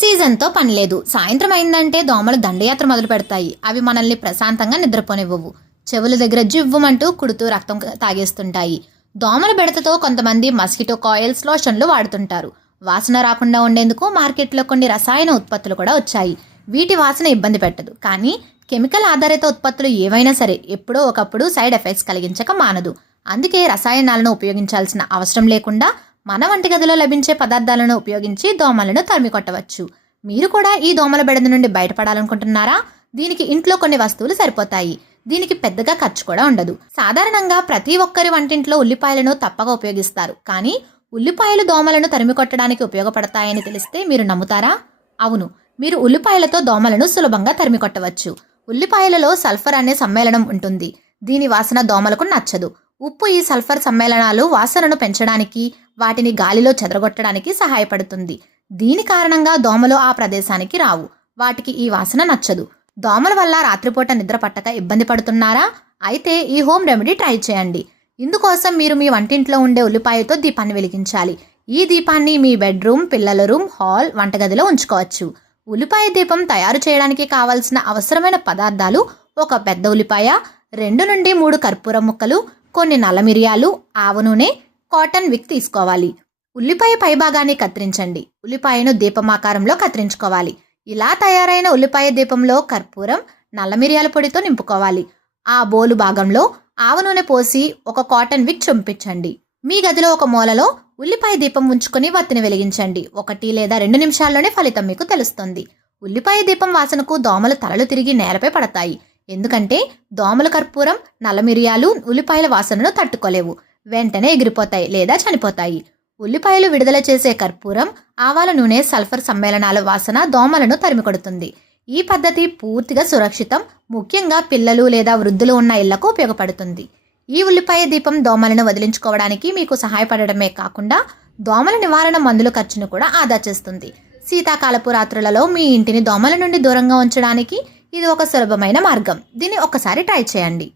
సీజన్తో పని లేదు. సాయంత్రం అయిందంటే దోమలు దండయాత్ర మొదలు పెడతాయి. అవి మనల్ని ప్రశాంతంగా నిద్రపోనివ్వవు. చెవుల దగ్గర జివ్వమంటూ కుడుతూ రక్తం తాగేస్తుంటాయి. దోమల బెడతతో కొంతమంది మస్కిటో కాయిల్స్ లోషన్లు వాడుతుంటారు. వాసన రాకుండా ఉండేందుకు మార్కెట్లో కొన్ని రసాయన ఉత్పత్తులు కూడా వచ్చాయి. వీటి వాసన ఇబ్బంది పెట్టదు. కానీ కెమికల్ ఆధారిత ఉత్పత్తులు ఏవైనా సరే ఎప్పుడో ఒకప్పుడు సైడ్ ఎఫెక్ట్స్ కలిగించక మానదు. అందుకే రసాయనాలను ఉపయోగించాల్సిన అవసరం లేకుండా మన వంటగదిలో లభించే పదార్థాలను ఉపయోగించి దోమలను తరిమి కొట్టవచ్చు మీరు కూడా ఈ దోమల బెడద నుండి బయటపడాలనుకుంటున్నారా? దీనికి ఇంట్లో కొన్ని వస్తువులు సరిపోతాయి. దీనికి పెద్దగా ఖర్చు కూడా ఉండదు. సాధారణంగా ప్రతి ఒక్కరి వంటింట్లో ఉల్లిపాయలను తప్పక ఉపయోగిస్తారు. కానీ ఉల్లిపాయలు దోమలను తరిమి కొట్టడానికి ఉపయోగపడతాయని తెలిస్తే మీరు నమ్ముతారా? అవును. మీరు ఉల్లిపాయలతో దోమలను సులభంగా తరిమి కొట్టవచ్చు ఉల్లిపాయలలో సల్ఫర్ అనే సమ్మేళనం ఉంటుంది. దీని వాసన దోమలకు నచ్చదు. ఉప్పు ఈ సల్ఫర్ సమ్మేళనాలు వాసనను పెంచడానికి వాటిని గాలిలో చెదరగొట్టడానికి సహాయపడుతుంది. దీని కారణంగా దోమలు ఆ ప్రదేశానికి రావు. వాటికి ఈ వాసన నచ్చదు. దోమల వల్ల రాత్రిపూట నిద్ర పట్టక ఇబ్బంది పడుతున్నారా? అయితే ఈ హోమ్ రెమెడీ ట్రై చేయండి. ఇందుకోసం మీరు మీ వంటింట్లో ఉండే ఉల్లిపాయతో దీపాన్ని వెలిగించాలి. ఈ దీపాన్ని మీ బెడ్రూమ్ పిల్లల రూమ్ హాల్ వంటగదిలో ఉంచుకోవచ్చు. ఉల్లిపాయ దీపం తయారు చేయడానికి కావలసిన అవసరమైన పదార్థాలు ఒక పెద్ద ఉల్లిపాయ రెండు నుండి మూడు కర్పూరం ముక్కలు కొన్ని నల్ల మిరియాలు ఆవ నూనె కాటన్ విక్ తీసుకోవాలి. ఉల్లిపాయ పైభాగాన్ని కత్తిరించండి. ఉల్లిపాయను దీపమాకారంలో కత్తిరించుకోవాలి. ఇలా తయారైన ఉల్లిపాయ దీపంలో కర్పూరం నల్ల మిరియాల పొడితో నింపుకోవాలి. ఆ బోలు భాగంలో ఆవ నూనె పోసి ఒక కాటన్ విక్ చొంపించండి. మీ గదిలో ఒక మూలలో ఉల్లిపాయ దీపం ఉంచుకొని వత్తిని వెలిగించండి. ఒకటి లేదా రెండు నిమిషాల్లోనే ఫలితం మీకు తెలుస్తుంది. ఉల్లిపాయ దీపం వాసనకు దోమలు తలలు తిరిగి నేలపై పడతాయి. ఎందుకంటే దోమల కర్పూరం నల్ల మిరియాలు ఉల్లిపాయల వాసనను తట్టుకోలేవు. వెంటనే ఎగిరిపోతాయి లేదా చనిపోతాయి. ఉల్లిపాయలు విడుదల చేసే కర్పూరం ఆవాల నూనె సల్ఫర్ సమ్మేళనాల వాసన దోమలను తరిమికొడుతుంది. ఈ పద్ధతి పూర్తిగా సురక్షితం ముఖ్యంగా పిల్లలు లేదా వృద్ధులు ఉన్న ఇళ్ళకు ఉపయోగపడుతుంది. ఈ ఉల్లిపాయ దీపం దోమలను వదిలించుకోవడానికి మీకు సహాయపడడమే కాకుండా దోమల నివారణ మందుల ఖర్చును కూడా ఆదా చేస్తుంది. శీతాకాలపు రాత్రులలో మీ ఇంటిని దోమల నుండి దూరంగా ఉంచడానికి ఇది ఒక సులభమైన మార్గం. దీన్ని ఒకసారి ట్రై చేయండి.